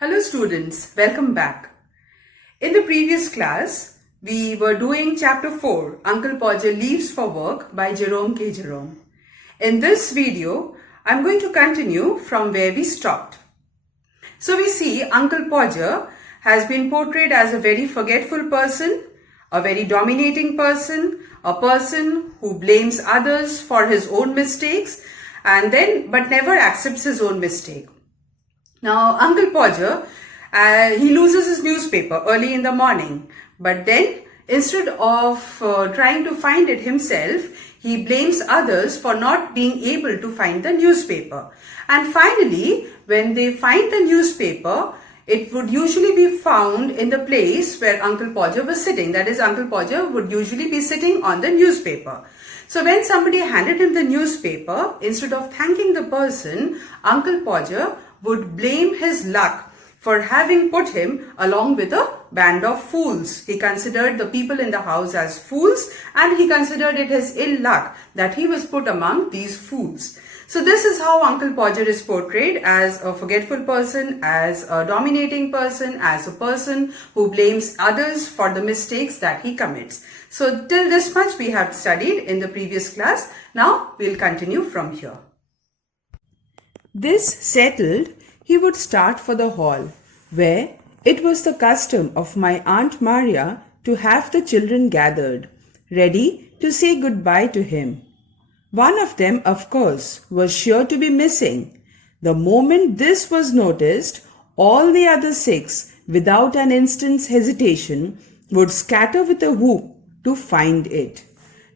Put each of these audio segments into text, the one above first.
Hello students, welcome back. In the previous class, we were doing chapter 4, Uncle Podger Leaves for Work by Jerome K. Jerome. In this video, I'm going to continue from where we stopped. So we see Uncle Podger has been portrayed as a very forgetful person, a very dominating person, a person who blames others for his own mistakes but never accepts his own mistake. Now, Uncle Podger, he loses his newspaper early in the morning, but then instead of trying to find it himself, he blames others for not being able to find the newspaper. And finally, when they find the newspaper, it would usually be found in the place where Uncle Podger was sitting. That is, Uncle Podger would usually be sitting on the newspaper. So when somebody handed him the newspaper, instead of thanking the person, Uncle Podger would blame his luck for having put him along with a band of fools. He considered the people in the house as fools, and he considered it his ill luck that he was put among these fools. So this is how Uncle Podger is portrayed, as a forgetful person, as a dominating person, as a person who blames others for the mistakes that he commits. So till this much we have studied in the previous class. Now we'll continue from here. This settled, he would start for the hall, where it was the custom of my Aunt Maria to have the children gathered, ready to say goodbye to him. One of them, of course, was sure to be missing. The moment this was noticed, all the other 6, without an instant's hesitation, would scatter with a whoop to find it.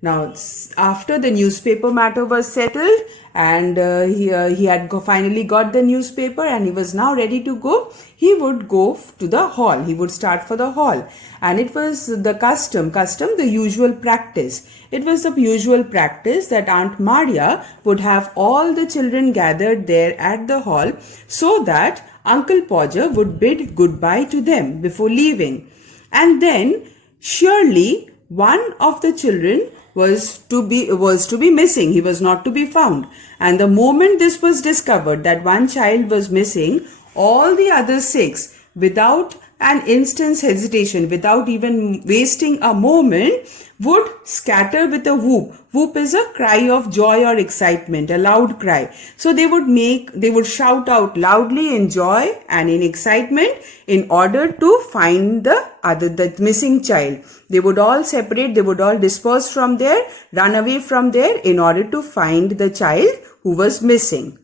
Now, after the newspaper matter was settled and he had finally got the newspaper and he was now ready to go, he would go to the hall. He would start for the hall. And it was the the usual practice. It was the usual practice that Aunt Maria would have all the children gathered there at the hall so that Uncle Podger would bid goodbye to them before leaving. And then, surely, one of the children was to be missing. He was not to be found. And the moment this was discovered that one child was missing, all the other 6, without an instant's hesitation, without even wasting a moment, would scatter with a whoop. Whoop is a cry of joy or excitement, a loud cry. So they would shout out loudly in joy and in excitement in order to find the missing child. They would all separate, they would all disperse from there, run away from there in order to find the child who was missing.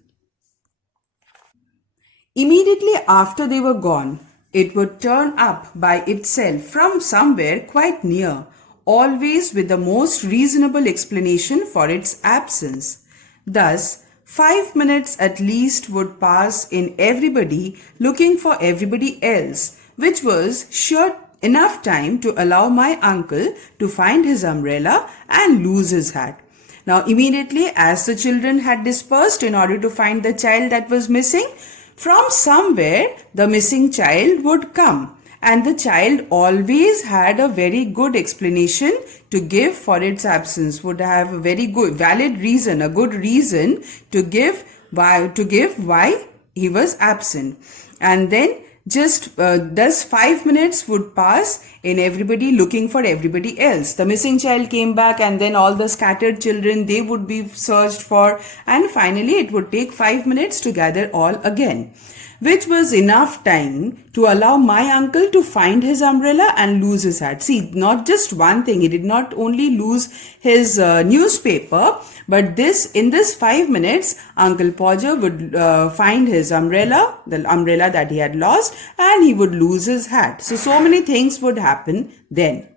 Immediately after they were gone, it would turn up by itself from somewhere quite near, always with the most reasonable explanation for its absence. Thus, 5 minutes at least would pass in everybody looking for everybody else, which was sure enough time to allow my uncle to find his umbrella and lose his hat. Now, immediately as the children had dispersed in order to find the child that was missing, from somewhere the missing child would come. And the child always had a very good explanation to give for its absence, would have a very good, valid reason, a good reason to give why he was absent. And then thus 5 minutes would pass in everybody looking for everybody else. The missing child came back and then all the scattered children, they would be searched for, and finally it would take 5 minutes to gather all again, which was enough time to allow my uncle to find his umbrella and lose his hat. See, not just one thing. He did not only lose his newspaper, but in this 5 minutes, Uncle Podger would find his umbrella, the umbrella that he had lost, and he would lose his hat. So many things would happen then.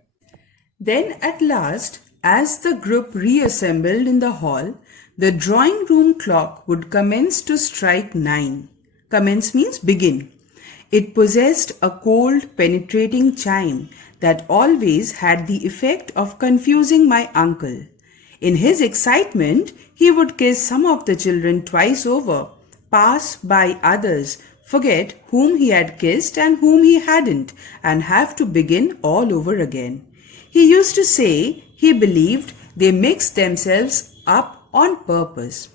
Then at last, as the group reassembled in the hall, the drawing room clock would commence to strike 9. Commence means begin. It possessed a cold, penetrating chime that always had the effect of confusing my uncle. In his excitement, he would kiss some of the children twice over, pass by others, forget whom he had kissed and whom he hadn't, and have to begin all over again. He used to say he believed they mixed themselves up on purpose.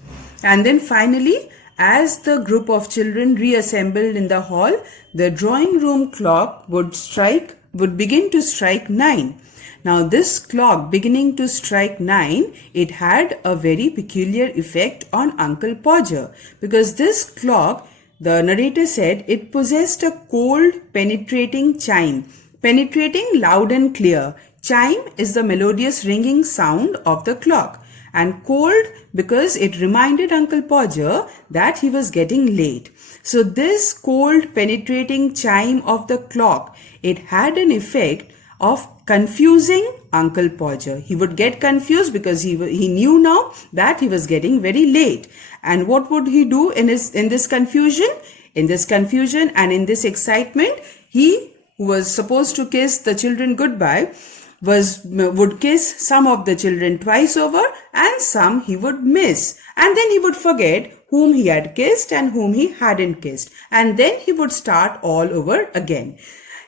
And then finally, as the group of children reassembled in the hall, the drawing room clock would begin to strike 9. Now this clock beginning to strike 9, it had a very peculiar effect on Uncle Podger, because this clock, the narrator said, it possessed a cold, penetrating chime, penetrating loud and clear. Chime is the melodious ringing sound of the clock, and cold because it reminded Uncle Podger that he was getting late. So this cold, penetrating chime of the clock, it had an effect of confusing Uncle Podger. He would get confused because he knew now that he was getting very late. And what would he do in this confusion? In this confusion and in this excitement, he who was supposed to kiss the children goodbye would kiss some of the children twice over, and some he would miss. And then he would forget whom he had kissed and whom he hadn't kissed. And then he would start all over again.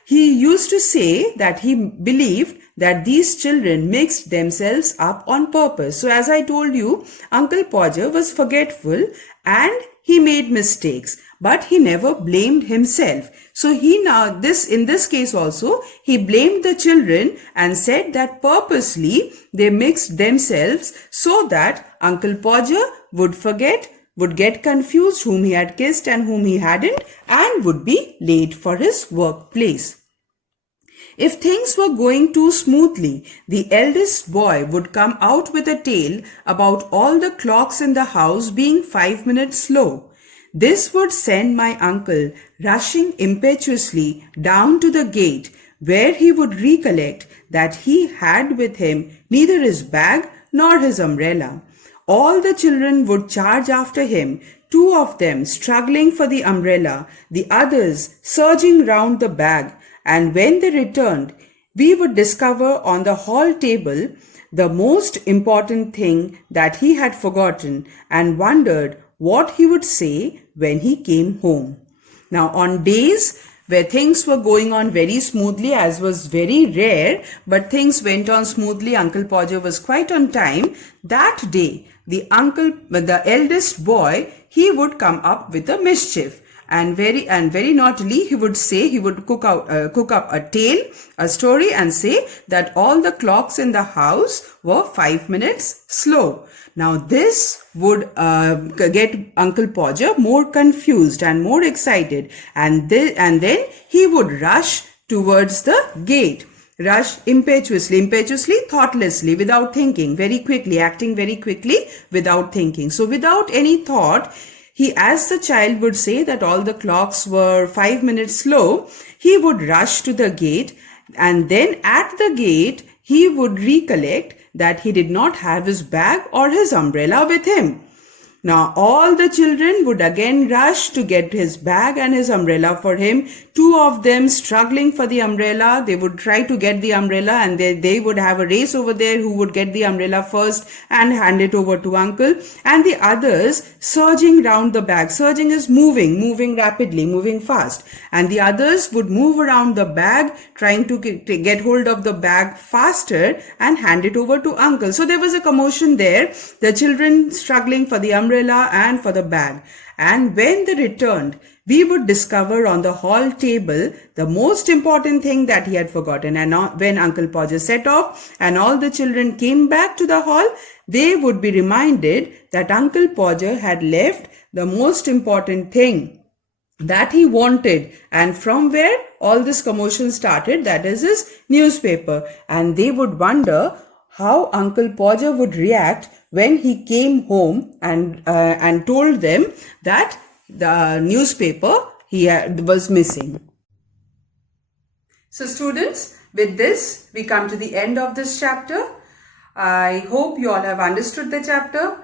He used to say that he believed that these children mixed themselves up on purpose. So as I told you, Uncle Podger was forgetful and he made mistakes, but he never blamed himself. So in this case also, he blamed the children and said that purposely they mixed themselves so that Uncle Podger would forget, would get confused whom he had kissed and whom he hadn't, and would be late for his workplace. If things were going too smoothly, the eldest boy would come out with a tale about all the clocks in the house being 5 minutes slow. This would send my uncle rushing impetuously down to the gate, where he would recollect that he had with him neither his bag nor his umbrella. All the children would charge after him, 2 of them struggling for the umbrella, the others surging round the bag. And when they returned, we would discover on the hall table the most important thing that he had forgotten, and wondered what he would say when he came home. Now, on days where things were going on very smoothly, as was very rare, but things went on smoothly, Uncle Podger was quite on time, that day the eldest boy, he would come up with a mischief. And very naughtily he would cook up a tale, a story, and say that all the clocks in the house were 5 minutes slow. Now this would get Uncle Podger more confused and more excited, and then he would rush towards the gate. Rush impetuously, thoughtlessly, without thinking, very quickly, acting very quickly without thinking. So without any thought, he, as the child would say that all the clocks were 5 minutes slow, he would rush to the gate, and then at the gate he would recollect that he did not have his bag or his umbrella with him. Now all the children would again rush to get his bag and his umbrella for him. 2 of them struggling for the umbrella. They would try to get the umbrella, and they would have a race over there who would get the umbrella first and hand it over to uncle. And the others surging round the bag. Surging is moving rapidly, moving fast. And the others would move around the bag, trying to get hold of the bag faster and hand it over to uncle. So there was a commotion there. The children struggling for the umbrella and for the bag. And when they returned, we would discover on the hall table the most important thing that he had forgotten. And when Uncle Podger set off and all the children came back to the hall, they would be reminded that Uncle Podger had left the most important thing that he wanted, and from where all this commotion started, that is his newspaper. And they would wonder how Uncle Podger would react when he came home and told them that the newspaper was missing. So students, with this we come to the end of this chapter. I hope you all have understood the chapter.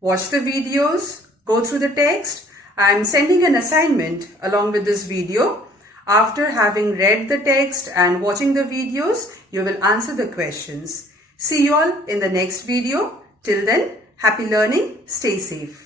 Watch the videos, go through the text. I am sending an assignment along with this video. After having read the text and watching the videos, you will answer the questions. See you all in the next video. Till then, happy learning, stay safe.